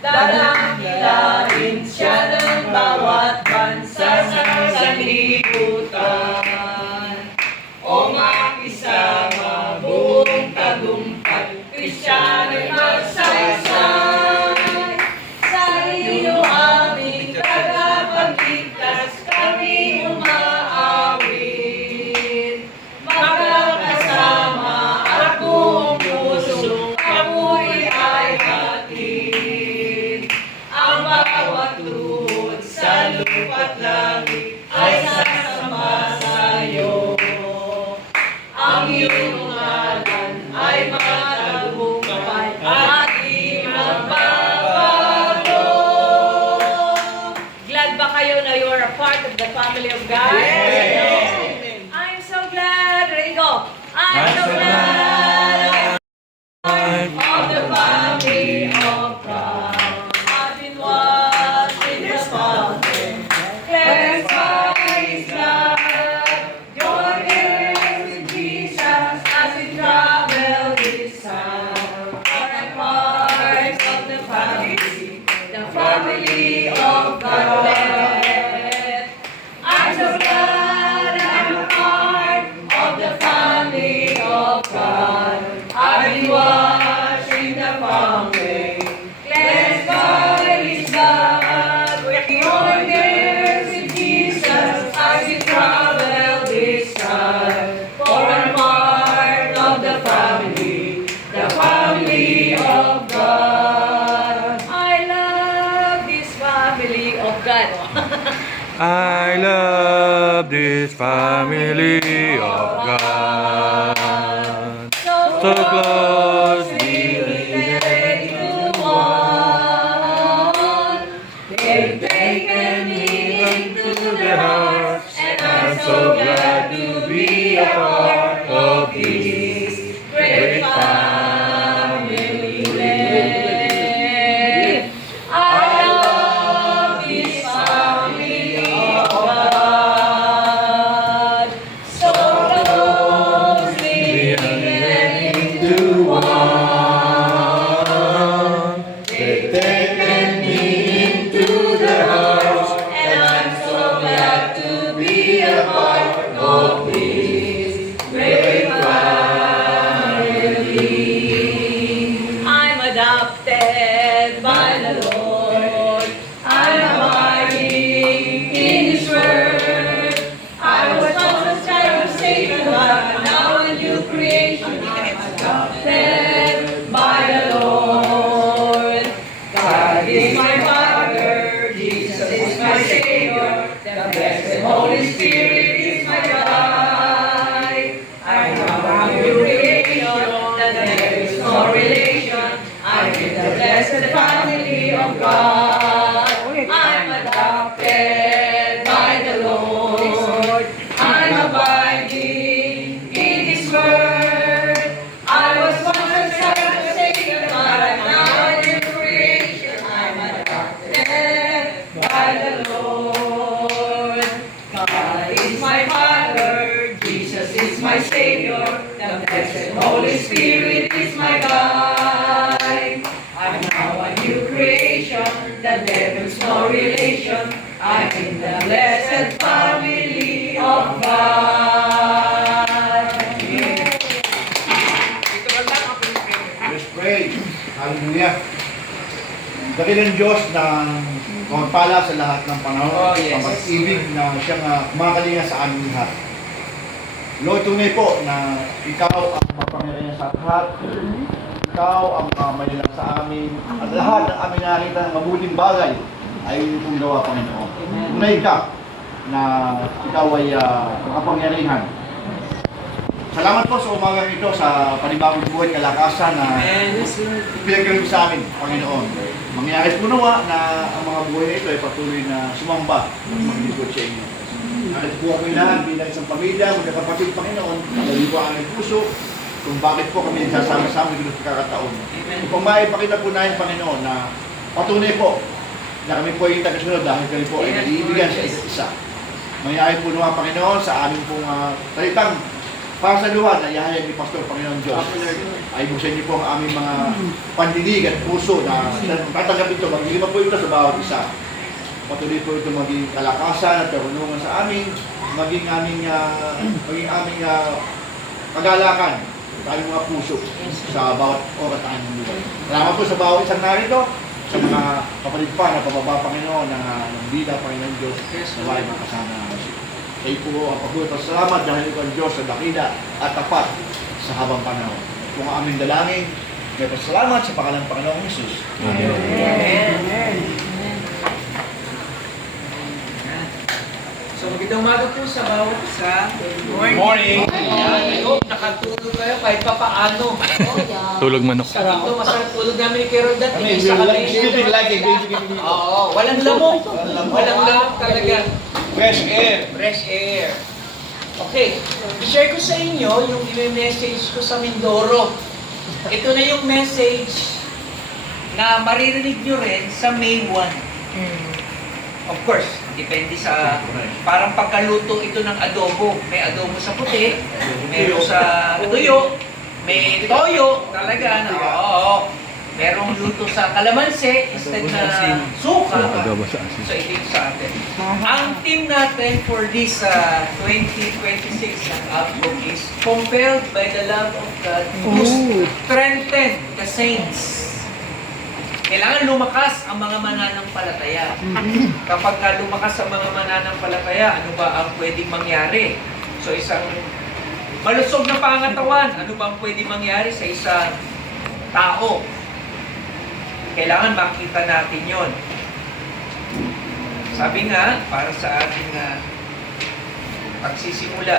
Dadangkilain siya ng bawat bansa sa sanlibutan. O makisama buong tagumpay, Kristiyano'y magsaysay. Sa iyo aming tagapagligtas, kami umaawit. Magkakasama at buong puso, papuri ay hatid. Ang bawat tuhod sa lupa't langit ay sasama sa'yo. Ang iyong ngalan ay matagumpay at di magbabago. Glad ba kayo na you are a part of the family of God? Yes. I'm so glad. Ready, go. I'm so glad I'm of the family of God. I've been washed in the fountain, cleansed by His blood. Join hands with Jesus as we travel this time. For I'm part of the family of God. I'm so glad I'm a part of the family of God. I've been washed in the fountain, cleansed by His blood. Join hands with Jesus as we travel this time. For I'm part of the family of God. I love this family of God. I love this family of God. So closely related to one. They've taken me into their hearts, and I'm so glad to be a part of this great family. I love this family of God. So closely related to one. They've taken me into their hearts, and I'm so glad to be a part of this great family. I'm adopted by the Lord. I'm abiding in His word. I was once a child of Satan, but now a new creation. I'm adopted by the Lord. God is my Father, Jesus is my Savior, the blessed Holy Spirit is my guide. I'm now a new creation, that there is no relation. I'm in the blessed family of God. I'm adopted by the Lord. I'm abiding in His word. I was once a child of Satan, but I'm now a new creation. I'm adopted by the Lord. God is my Father, Jesus is my Savior, the blessed Holy Spirit is my guide. I'm now a new creation, the devil's no relation. I'm in the blessed family of God. Let's pray. Hallelujah. Dakilang Diyos na pagpala sa lahat ng panahon, pag-ibig na siyang kumakalinga sa aming lahat. Lord, tunay po na Ikaw ang mapangyarihan sa lahat. Ikaw ang malilang sa amin. At lahat ng aming nakita ng mabuting bagay ay itong gawa, Panginoon. Tunay ka na Ikaw ay makapangyarihan. Salamat po sa umagang ito sa panibagong buhay kalakasan na pinagkalog sa amin, Panginoon. Mangyari po nawa na ang mga buhay ito ay patuloy na sumamba at maglingkod sa inyo. At po kami lahat bilang isang pamilya, magkakapatid, Panginoon, nagaliwa ang aming puso kung bakit po kami nagsasama-sama sa kakataon. Kung maipakita po namin, Panginoon, na patunay po na kami po ay tagasunod dahil kami po ay naiibigan sa isa't isa. Mangyari po naman, Panginoon, sa aming pong talitang Para sa luwan, ayahayan ni Pastor Panginoon Diyos. Ay buksan niyo po ang aming mga pandinig at puso na tatanggap ito. Magiging po ito sa bawat isa. Patuloy po ito maging kalakasan at karunungan sa amin. Maging aming kagalakan sa aming mga puso sa bawat oras na aming luwan. Salamat po sa bawat isang narito. Sa mga kapatid pa na pababa Panginoon ng bida Panginoon Diyos. Naway magkasama namin. Kayo po ang pagbuto. Salamat dahil ito ang Diyos sa dakila at tapat sa habang panahon. Kung ang aming dalangin, may pasalamat sa pangalan ng Panginoong Jesus. Amen. So magandang umaga po sa bawat isa. Good Morning. I hope nakatulog kayo kahit pa paano. Tulog manok. Ito, masarap tulog namin ni Carol dati. Kami, Isa kami. sleeping like a baby. Oo, walang lamok. Walang lamok talaga. Fresh air. Fresh air. Okay, i-share ko sa inyo yung i-message ko sa Mindoro. Ito na yung message na maririnig nyo rin sa May 1. Of course, depende sa parang pagkaluto ito ng adobo. May adobo sa puti, meron sa tuyo, may toyo talaga na oo. Merong luto sa kalamansi instead na suka. Adobo sa asin. So ito yung sa atin. Ang team natin for this 2026 ng Outlook is compelled by the love of God to strengthen the saints. Kailangan lumakas ang mga mananampalataya. Kapag lumakas ang mga mananampalataya, ano ba ang pwedeng mangyari? So isang malusog na pangatawan, ano ba ang pwedeng mangyari sa isang tao? Kailangan makita natin yon. Sabi nga, para sa ating pagsisimula,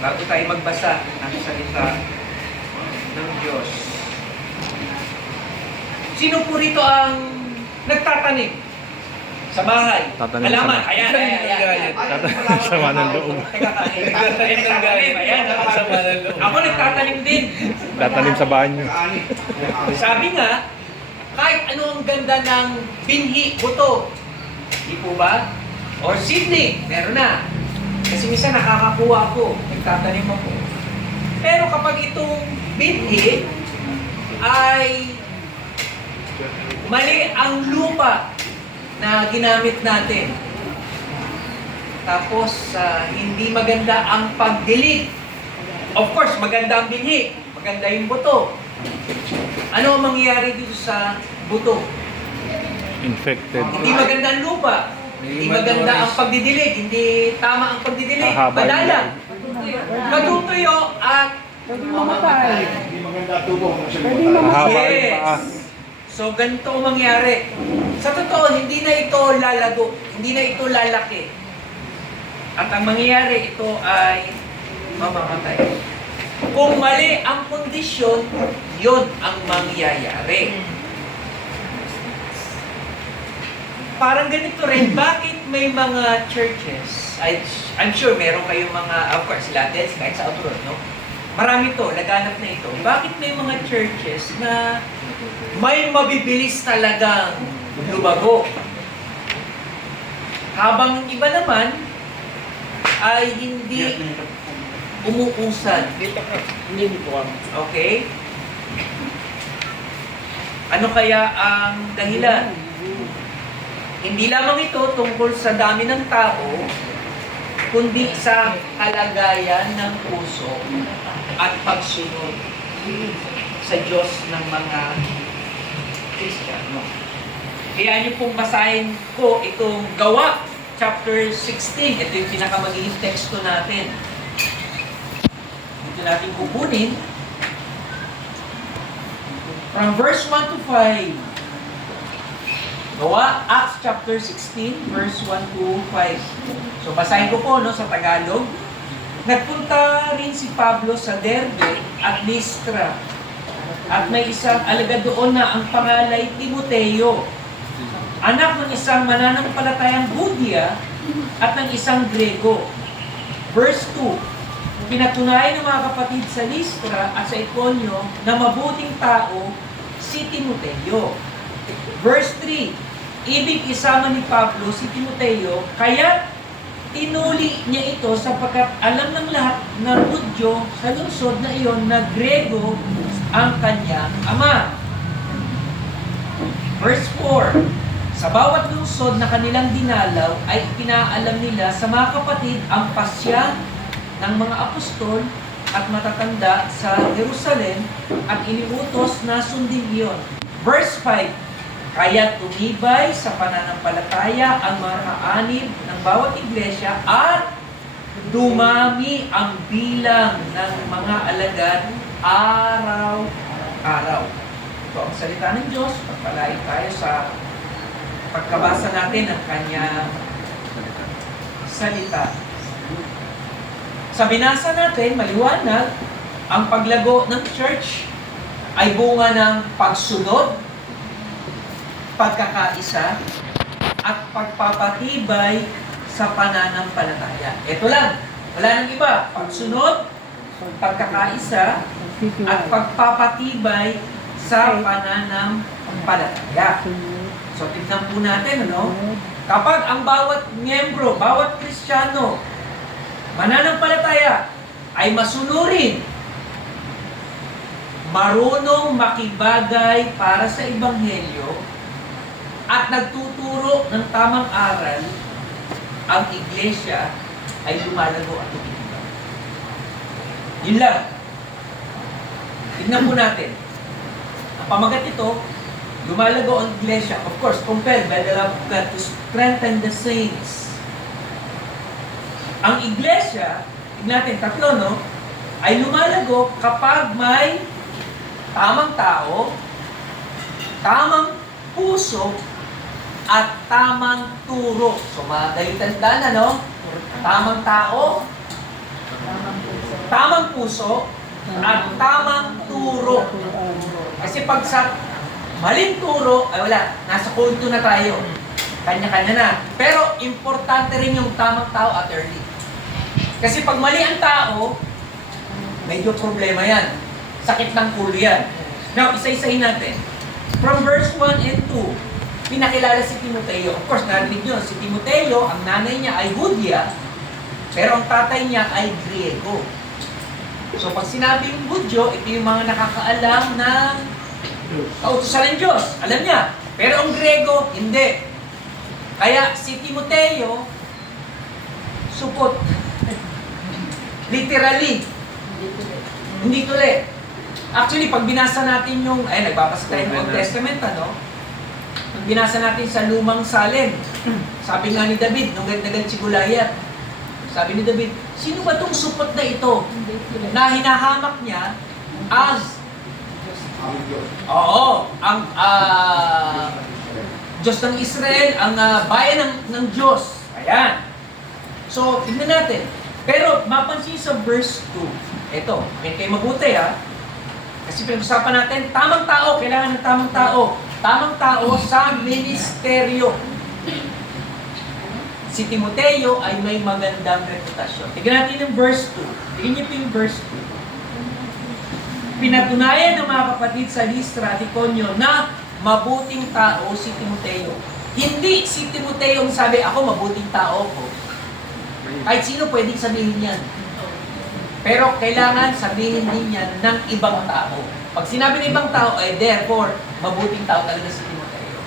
bago tayo magbasa ng salita ng Diyos. Sino po rito ang nagtatanim sa bahay? Tatanim Halaman. sa- Ayan. Sama ng loob. Nagtatanim. Ayan. Ako nagtatanim din. Tatanim sa banyo. Sabi nga, kahit ano ang ganda ng binhi, buto. Di po ba? Or Sydney, meron na. Kasi minsan nakakakuha ako, nagtatanim ako. Pero kapag itong binhi ay mali ang lupa na ginamit natin. Tapos, hindi maganda ang pagdilig. Of course, maganda ang binhi. Maganda yung buto. Ano ang mangyayari dito sa buto? Infected. Hindi maganda ang lupa. Hindi maganda ang pagdidilig. Hindi tama ang pagdidilig. Mahaba yung Madala. Matutuyo at mamamatay. Hindi maganda tubo. Mahaba yung Yes. paa. So, ganito ang mangyari. Sa totoo, hindi na ito lalago. Hindi na ito lalaki. At ang mangyayari, ito ay mamamatay. Kung mali ang kondisyon, yon ang mangyayari. Parang ganito rin, bakit may mga churches, I'm sure meron kayong mga, of course, lahat kahit sa abroad, no? Marami to, laganap na ito. Bakit may mga churches na may mabibilis talagang lumago? Habang iba naman ay hindi umuusad. Okay? Ano kaya ang dahilan? Hindi lamang ito tungkol sa dami ng tao, kundi sa kalagayan ng puso at pagsunod sa Diyos ng mga Kristiyano. Kaya niyo pong basahin ko itong Gawa, chapter 16. Ito yung pinakamagiging teksto natin. Ito natin kukunin. From verse 1 to 5. Gawa, Acts chapter 16, verse 1 to 5. So basahin ko po no, sa Tagalog. Nagpunta rin si Pablo sa Derbe at Lystra. At may isang alagad doon na ang pangalay Timoteo, anak ng isang mananampalatayang Hudya at ng isang Grego. Verse 2, pinatunayan ng mga kapatid sa Lystra at sa Iconio na mabuting tao si Timoteo. Verse 3, ibig isama ni Pablo si Timoteo, kaya tinuli niya ito sapagkat alam ng lahat na Hudyo sa lungsod na iyon na Grego ang kanyang ama. Verse 4, sa bawat lungsod na kanilang dinalaw ay pinaalam nila sa mga kapatid ang pasya ng mga apostol at matatanda sa Jerusalem at iniutos na sundin iyon. Verse 5, kaya tumibay sa pananampalataya ang mga kaanib ng bawat iglesia at dumami ang bilang ng mga alagad araw-araw. Ito ang salita ng Diyos. Pagpalain tayo sa pagkabasa natin ng kanyang salita. Sa binasa natin, maliwanag, ang paglago ng church ay bunga ng pagsunod, pagkakaisa, at pagpapatibay sa pananampalataya. Ito lang, wala nang iba. Pagsunod, pagkakaisa, at pagpapatibay sa pananampalataya. So, tignan po natin, ano? Kapag ang bawat miyembro, bawat Kristiyano, mananampalataya, ay masunurin, marunong makibagay para sa Ebanghelyo, at nagtuturo ng tamang aral, ang iglesia ay lumalago at tumitiba. Yun lang. Tignan po natin. Ang pamagat ito, lumalago ang iglesia, of course, compelled by the love of God to strengthen the saints. Ang iglesia, tignan natin, tatlo, no? Ay lumalago kapag may tamang tao, tamang puso, at tamang turo. So, madali tandaan, ano? Tamang tao, tamang puso, at tamang turo. Kasi pag sa maling turo, ay wala, nasa kulto na tayo. Kanya-kanya na. Pero, importante rin yung tamang tao at early. Kasi pag mali ang tao, medyo problema yan. Sakit ng ulo yan. Now, isa-isahin natin. From verse 1 and 2, pinakilala si Timoteo. Of course, narinig nyo, si Timoteo, ang nanay niya ay Hudya, pero ang tatay niya ay Griego. So, pag sinabing Hudyo, ito yung mga nakakaalam ng kautusan ng Diyos. Alam niya. Pero ang Griego, hindi. Kaya si Timoteo, supot. Literally. Hindi tuli. Actually, pag binasa natin yung, nagbabasa tayo ng Old Testament, ano? Pag binasa natin sa Lumang Salem, sabi nga ni David, nung nagdagan si Goliath, sabi ni David, sino ba itong supot na ito na hinahamak niya ang Diyos ng Israel, ang bayan ng Diyos. Ayan. So, tignan natin. Pero, mapansin sa verse 2, ito, may kayo mabuti ha, kasi pinag-usapan natin, tamang tao, kailangan ng tamang tao. Tamang tao sa ministeryo. Si Timoteo ay may magandang reputasyon. Tignan natin yung verse 2. Tignan niyo po yung verse 2. Pinatunayan ng mga kapatid sa Listra at Iconio na mabuting tao si Timoteo. Hindi si Timoteo ang sabi, ako mabuting tao ko. Kahit sino pwedeng sabihin yan. Pero kailangan sabihin din yan ng ibang tao. Pag sinabi ng ibang tao, therefore, mabuting tao talaga si Timoteo.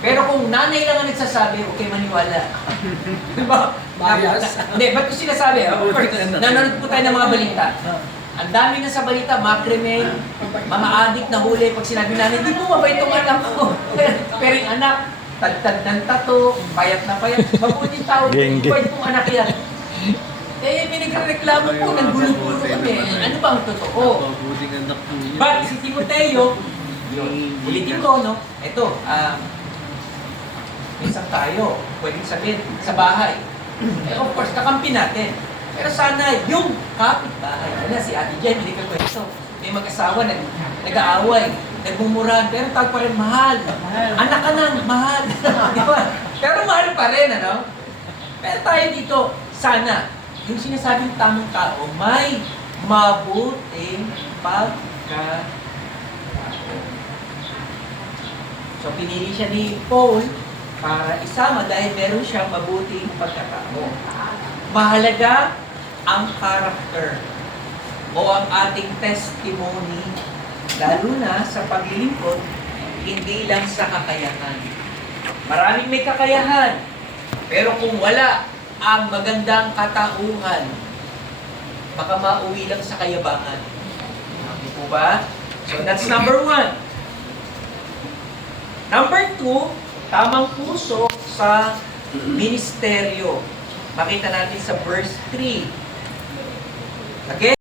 Pero kung nanay lang ang nagsasabi, okay, maniwala. Diba? Bias. Hindi, ba't ko sinasabi? Of course, nanonood po tayo ng mga balita. Ang dami na sa balita, mga krimen, mga adik na huli. Pag sinabi nanay, hindi mo mabait itong anak ko. Pero yung anak, tagtag ng tato, payat na payat. Mabuting tao, pwede pong anak yan. May nagreklamo po, naggulo-gulo kami. Ano ba ang totoo? But si Timoteo, ulitin ko, no? Ito, minsan tayo, pwedeng sabihin, sa bahay. Of course, kakampi natin. Pero sana yung kapitbahay, wala si Ate Jen, hindi ka kwento. May mag-asawa, nag-aaway, nagmumurahan, pero tawag pa rin, mahal. Anak ka nang, mahal. Di ba? Pero mahal pa rin, ano? Pero tayo dito, sana, yung sinasabing tamang tao, may mabuting pagkatao. So, pinili siya ni Paul para isama dahil meron siyang mabuting pagkatao. Mahalaga ang character o ang ating testimony, lalo na sa paglilingkod, hindi lang sa kakayahan. Maraming may kakayahan, pero kung wala ang magandang katauhan, baka mauwi lang sa kayabangan. Hindi po ba? So that's number 1. Number 2, tamang puso sa ministeryo. Makita natin sa verse 3. Again,